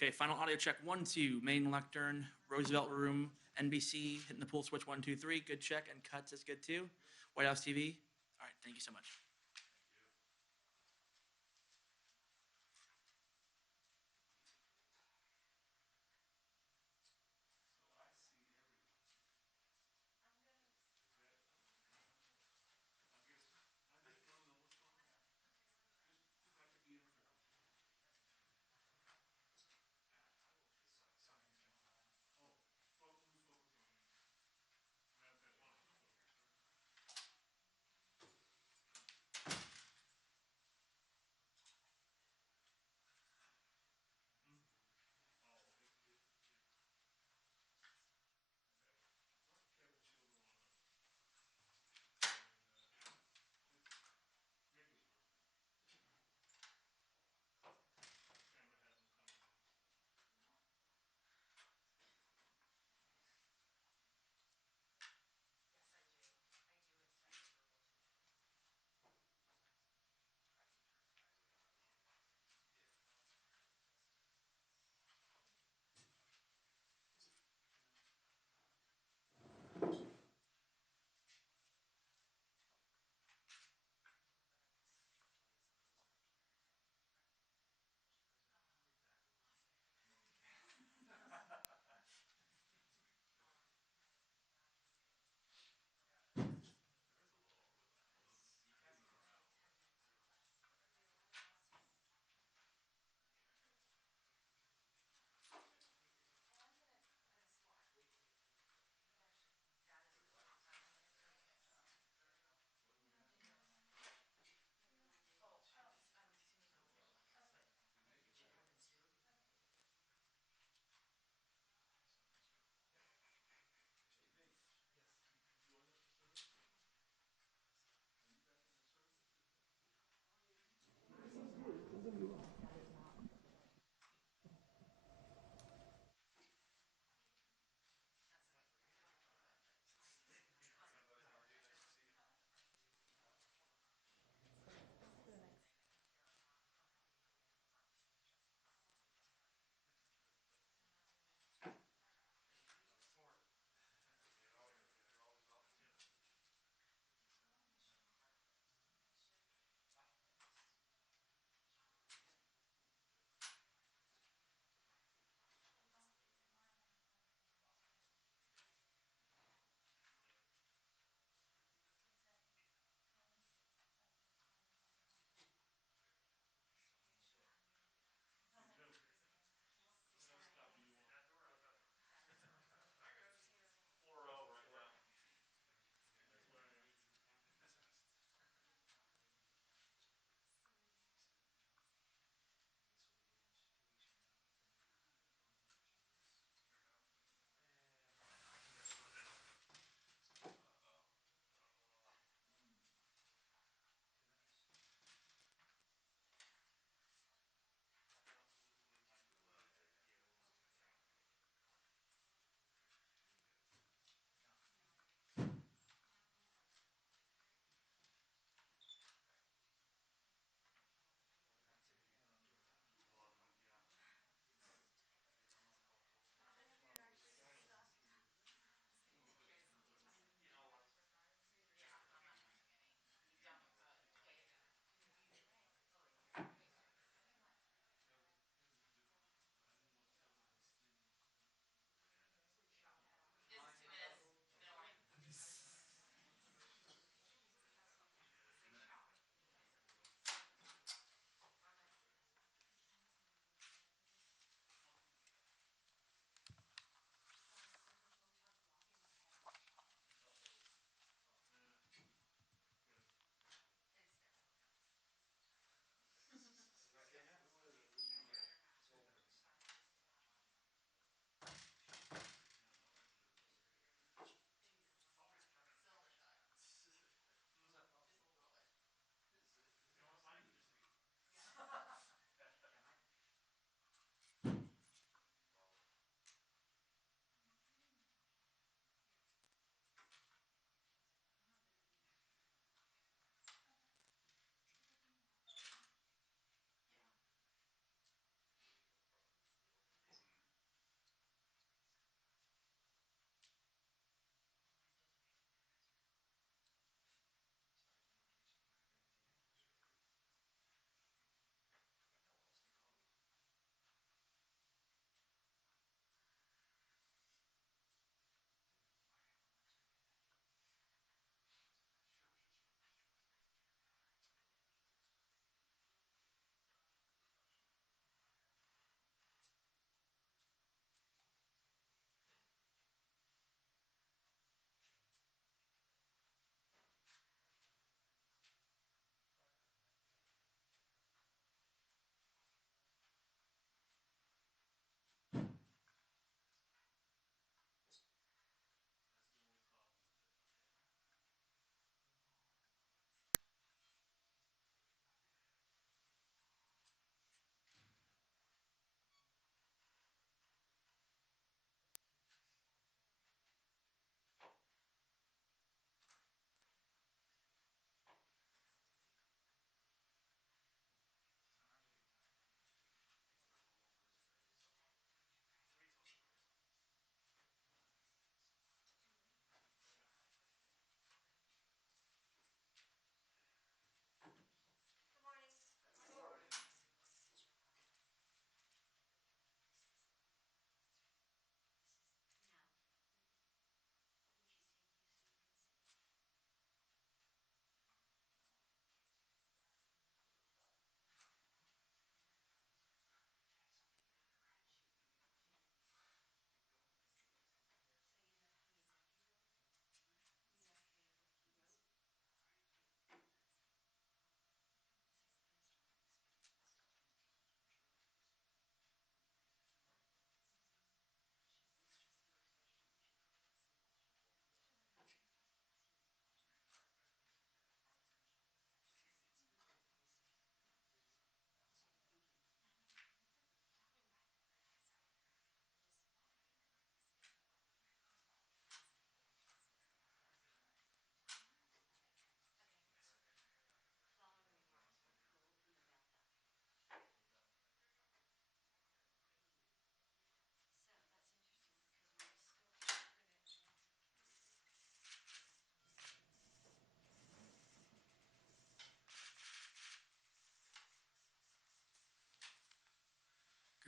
Okay, final audio check, 1, 2, main lectern, Roosevelt room, NBC, hitting the pool switch, 1, 2, 3, good check, and cuts is good too. White House TV, all right, thank you so much.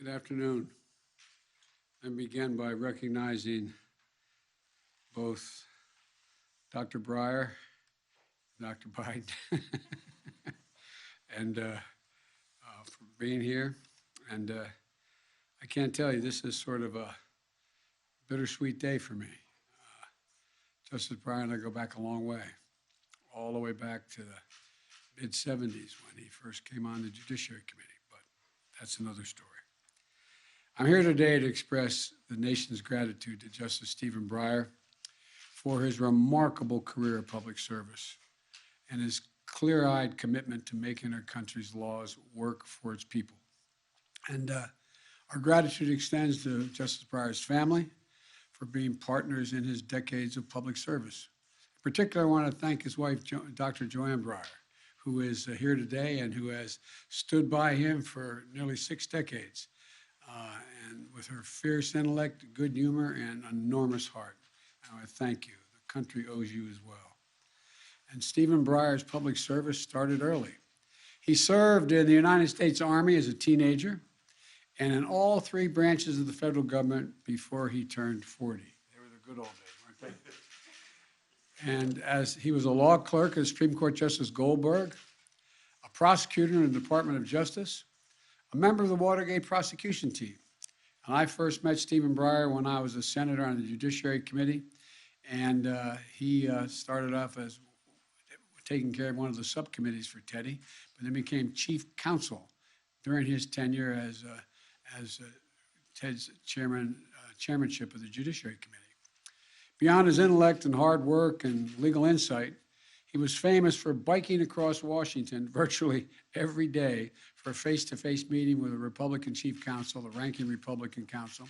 Good afternoon. I begin by recognizing both Dr. Breyer, Dr. Biden, and for being here. And I can't tell you, this is sort of a bittersweet day for me. Justice Breyer and I go back a long way, all the way back to the mid-'70s when he first came on the Judiciary Committee, but that's another story. I'm here today to express the nation's gratitude to Justice Stephen Breyer for his remarkable career of public service and his clear-eyed commitment to making our country's laws work for its people. And our gratitude extends to Justice Breyer's family for being partners in his decades of public service. In particular, I want to thank his wife, Dr. Joanne Breyer, who is here today and who has stood by him for nearly 6 decades. And with her fierce intellect, good humor, and enormous heart. I want to thank you. The country owes you as well. And Stephen Breyer's public service started early. He served in the United States Army as a teenager and in all 3 branches of the federal government before he turned 40. They were the good old days, weren't they? And as he was a law clerk at Supreme Court Justice Goldberg, a prosecutor in the Department of Justice, a member of the Watergate prosecution team. And I first met Stephen Breyer when I was a senator on the Judiciary Committee, and he started off as taking care of one of the subcommittees for Teddy, but then became chief counsel during his tenure as Ted's chairmanship of the Judiciary Committee. Beyond his intellect and hard work and legal insight, he was famous for biking across Washington virtually every day for a face-to-face meeting with a Republican chief counsel, the ranking Republican counsel.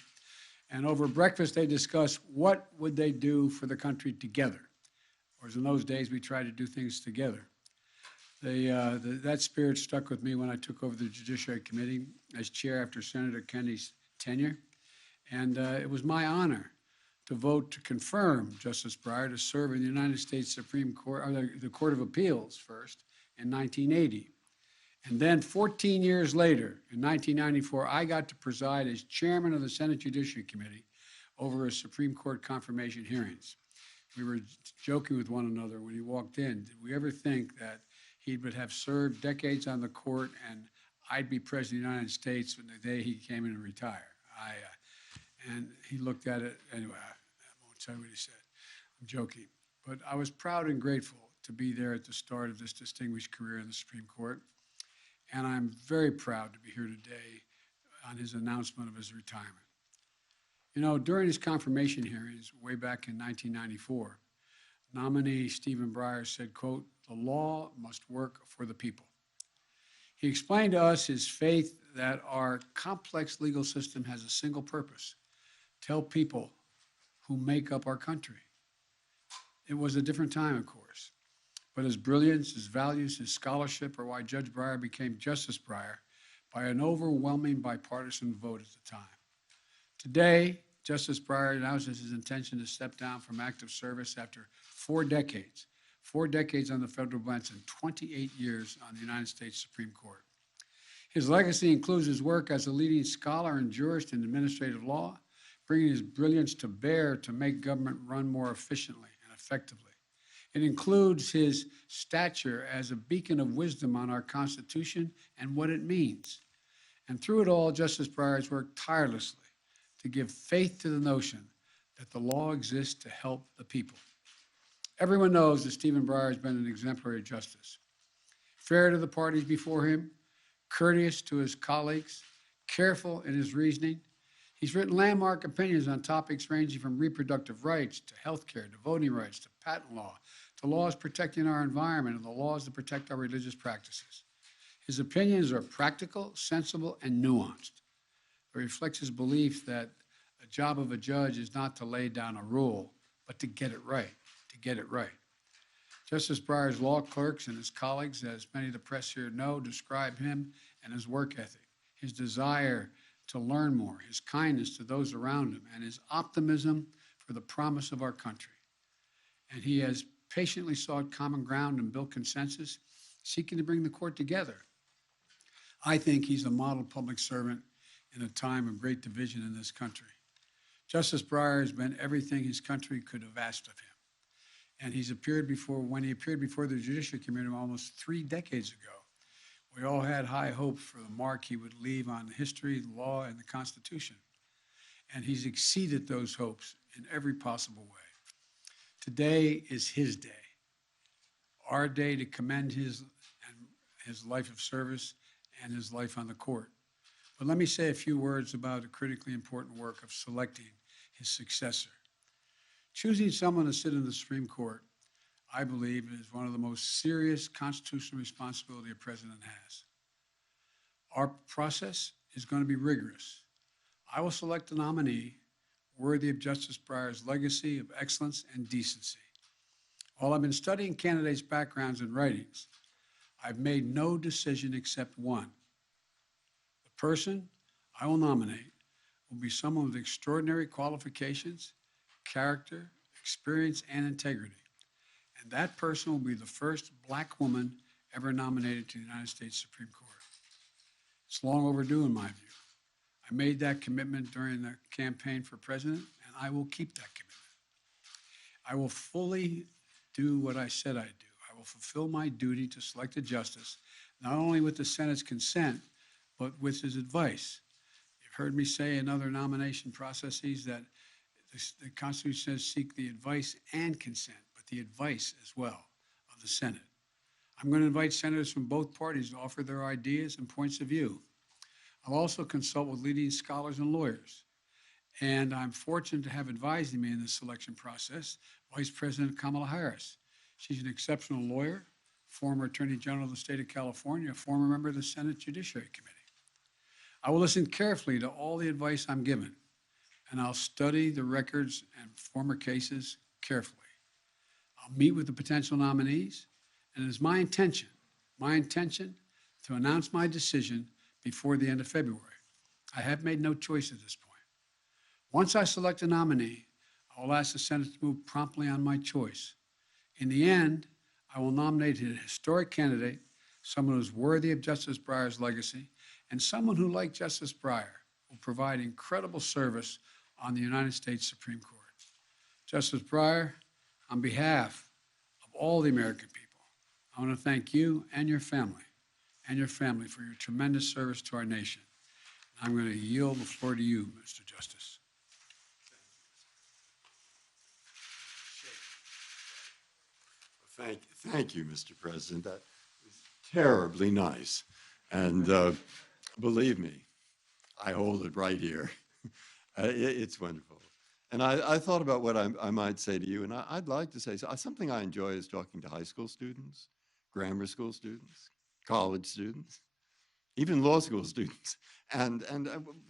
And over breakfast, they discussed what would they do for the country together. Whereas in those days, we tried to do things together. That spirit stuck with me when I took over the Judiciary Committee as chair after Senator Kennedy's tenure. And it was my honor to vote to confirm Justice Breyer to serve in the United States Supreme Court, or the Court of Appeals first, in 1980. And then 14 years later, in 1994, I got to preside as chairman of the Senate Judiciary Committee over his Supreme Court confirmation hearings. We were joking with one another when he walked in. Did we ever think that he would have served decades on the court and I'd be president of the United States when the day he came in to retire? And he looked at it, anyway, I won't tell you what he said. I'm joking. But I was proud and grateful to be there at the start of this distinguished career in the Supreme Court. And I'm very proud to be here today on his announcement of his retirement. You know, during his confirmation hearings way back in 1994, nominee Stephen Breyer said, quote, "The law must work for the people." He explained to us his faith that our complex legal system has a single purpose: to help people who make up our country. It was a different time, of course, but his brilliance, his values, his scholarship are why Judge Breyer became Justice Breyer by an overwhelming bipartisan vote at the time. Today, Justice Breyer announces his intention to step down from active service after 4 decades on the federal bench and 28 years on the United States Supreme Court. His legacy includes his work as a leading scholar and jurist in administrative law, bringing his brilliance to bear to make government run more efficiently and effectively. It includes his stature as a beacon of wisdom on our Constitution and what it means. And through it all, Justice Breyer has worked tirelessly to give faith to the notion that the law exists to help the people. Everyone knows that Stephen Breyer has been an exemplary justice, fair to the parties before him, courteous to his colleagues, careful in his reasoning. He's written landmark opinions on topics ranging from reproductive rights to health care, to voting rights, to patent law, to laws protecting our environment and the laws that protect our religious practices. His opinions are practical, sensible, and nuanced. It reflects his belief that the job of a judge is not to lay down a rule, but to get it right, Justice Breyer's law clerks and his colleagues, as many of the press here know, describe him and his work ethic, his desire to learn more, his kindness to those around him, and his optimism for the promise of our country. And he has patiently sought common ground and built consensus, seeking to bring the court together. I think he's a model public servant in a time of great division in this country. Justice Breyer has been everything his country could have asked of him. And when he appeared before the Judicial Committee almost 3 decades ago, we all had high hopes for the mark he would leave on history, the law, and the Constitution. And he's exceeded those hopes in every possible way. Today is his day, our day to commend his life of service and his life on the court. But let me say a few words about the critically important work of selecting his successor. Choosing someone to sit in the Supreme Court, I believe, is one of the most serious constitutional responsibility a president has. Our process is going to be rigorous. I will select a nominee worthy of Justice Breyer's legacy of excellence and decency. While I've been studying candidates' backgrounds and writings, I've made no decision except one. The person I will nominate will be someone with extraordinary qualifications, character, experience, and integrity. And that person will be the first Black woman ever nominated to the United States Supreme Court. It's long overdue in my view. I made that commitment during the campaign for president, and I will keep that commitment. I will fully do what I said I'd do. I will fulfill my duty to select a justice, not only with the Senate's consent, but with his advice. You've heard me say in other nomination processes that the Constitution says seek the advice and consent, but the advice as well of the Senate. I'm going to invite senators from both parties to offer their ideas and points of view. I'll also consult with leading scholars and lawyers. And I'm fortunate to have advising me in this selection process Vice President Kamala Harris. She's an exceptional lawyer, former Attorney General of the state of California, a former member of the Senate Judiciary Committee. I will listen carefully to all the advice I'm given, and I'll study the records and former cases carefully. I'll meet with the potential nominees, and it is my intention to announce my decision before the end of February. I have made no choice at this point. Once I select a nominee, I will ask the Senate to move promptly on my choice. In the end, I will nominate a historic candidate, someone who is worthy of Justice Breyer's legacy, and someone who, like Justice Breyer, will provide incredible service on the United States Supreme Court. Justice Breyer, on behalf of all the American people, I want to thank you and your family for your tremendous service to our nation. I'm going to yield the floor to you, Mr. Justice. Thank you, Mr. President. That was terribly nice. And believe me, I hold it right here. It's wonderful. And I thought about what I might say to you, and I'd like to say something I enjoy is talking to high school students, grammar school students, college students, even law school students. And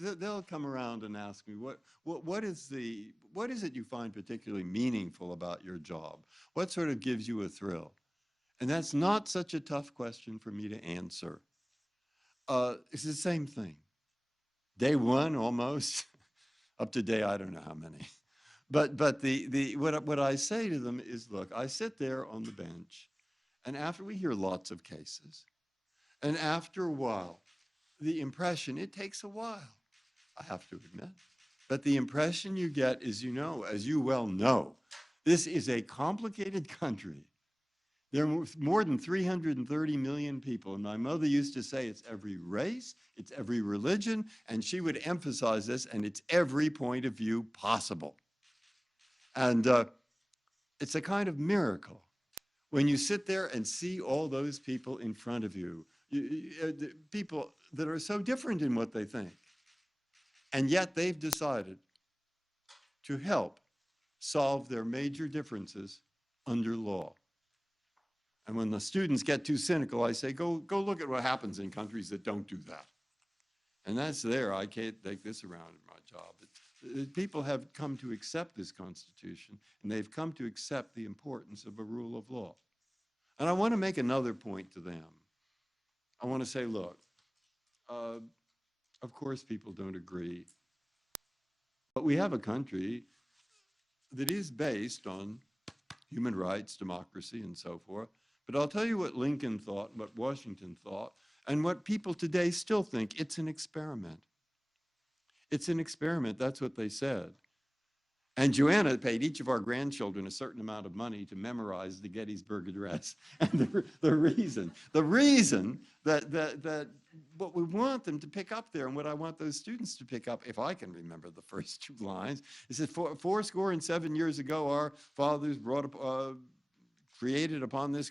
they'll come around and ask me, what is it you find particularly meaningful about your job? What sort of gives you a thrill? And that's not such a tough question for me to answer. It's the same thing. Day one, almost, up to day I don't know how many. But what I say to them is, look, I sit there on the bench, and after we hear lots of cases, and after a while, the impression, it takes a while, I have to admit, but the impression you get is, as you well know, this is a complicated country. There are more than 330 million people, and my mother used to say it's every race, it's every religion, and she would emphasize this, and it's every point of view possible. And it's a kind of miracle when you sit there and see all those people in front of you, people that are so different in what they think, and yet they've decided to help solve their major differences under law. And when the students get too cynical, I say, go look at what happens in countries that don't do that. And that's there. I can't take this around in my job. People have come to accept this Constitution, and they've come to accept the importance of a rule of law. And I want to make another point to them. I want to say, look, of course people don't agree, but we have a country that is based on human rights, democracy, and so forth. But I'll tell you what Lincoln thought, what Washington thought, and what people today still think. It's an experiment. It's an experiment. That's what they said. And Joanna paid each of our grandchildren a certain amount of money to memorize the Gettysburg Address. And the reason that what we want them to pick up there and what I want those students to pick up, if I can remember the first two lines, is that 7 years ago, our fathers created upon this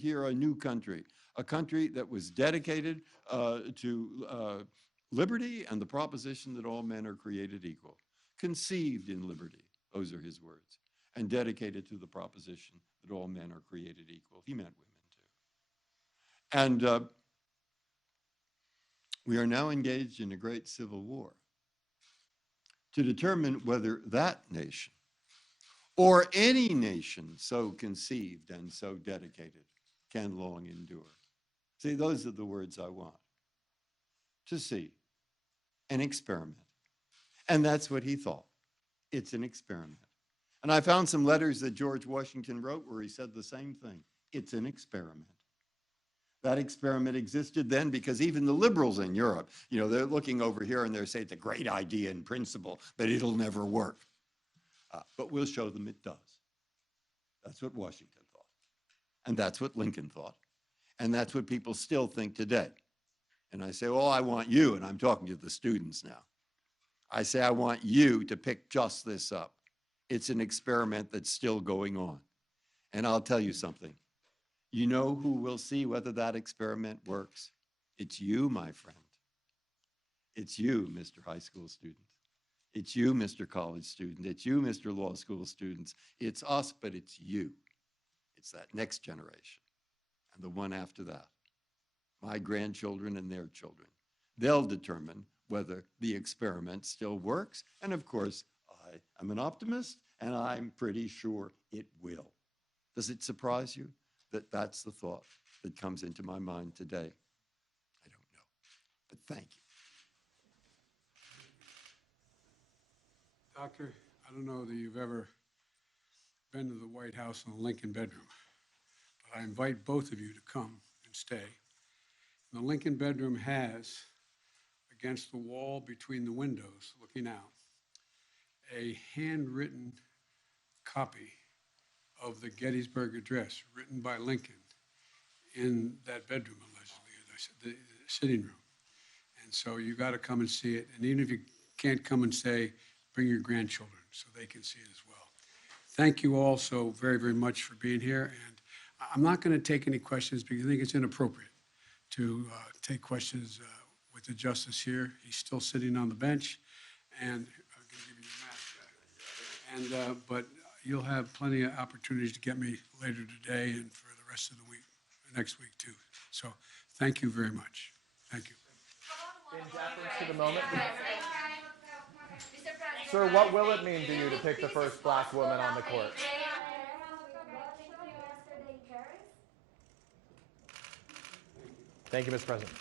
here a new country, a country that was dedicated to liberty and the proposition that all men are created equal. Conceived in liberty, those are his words, and dedicated to the proposition that all men are created equal. He meant women too. And we are now engaged in a great civil war to determine whether that nation or any nation so conceived and so dedicated can long endure. See, those are the words I want to see, an experiment. And that's what he thought. It's an experiment. And I found some letters that George Washington wrote where he said the same thing. It's an experiment. That experiment existed then because even the liberals in Europe, they're looking over here and they're saying it's a great idea in principle, but it'll never work. But we'll show them it does. That's what Washington thought. And that's what Lincoln thought. And that's what people still think today. And I say, oh, I want you, and I'm talking to the students now. I say, I want you to pick just this up. It's an experiment that's still going on. And I'll tell you something. You know who will see whether that experiment works? It's you, my friend. It's you, Mr. High School student. It's you, Mr. College student. It's you, Mr. Law School students. It's us, but it's you. It's that next generation and the one after that. My grandchildren and their children. They'll determine whether the experiment still works. And of course, I am an optimist, and I'm pretty sure it will. Does it surprise you that that's the thought that comes into my mind today? I don't know, but thank you. Doctor, I don't know that you've ever been to the White House in the Lincoln bedroom, but I invite both of you to come and stay. The Lincoln bedroom has, against the wall between the windows looking out, a handwritten copy of the Gettysburg Address written by Lincoln in that bedroom, allegedly, the sitting room. And so you got to come and see it. And even if you can't come and stay, bring your grandchildren so they can see it as well. Thank you all so very, very much for being here. And I'm not going to take any questions because I think it's inappropriate to take questions with the justice here. He's still sitting on the bench, and I'm going to give you your mask back. But you'll have plenty of opportunities to get me later today and for the rest of the week, next week too. So thank you very much. Thank you. In deference to the moment, sir, what will it mean to you to pick the first black woman on the court? Thank you, Mr. President.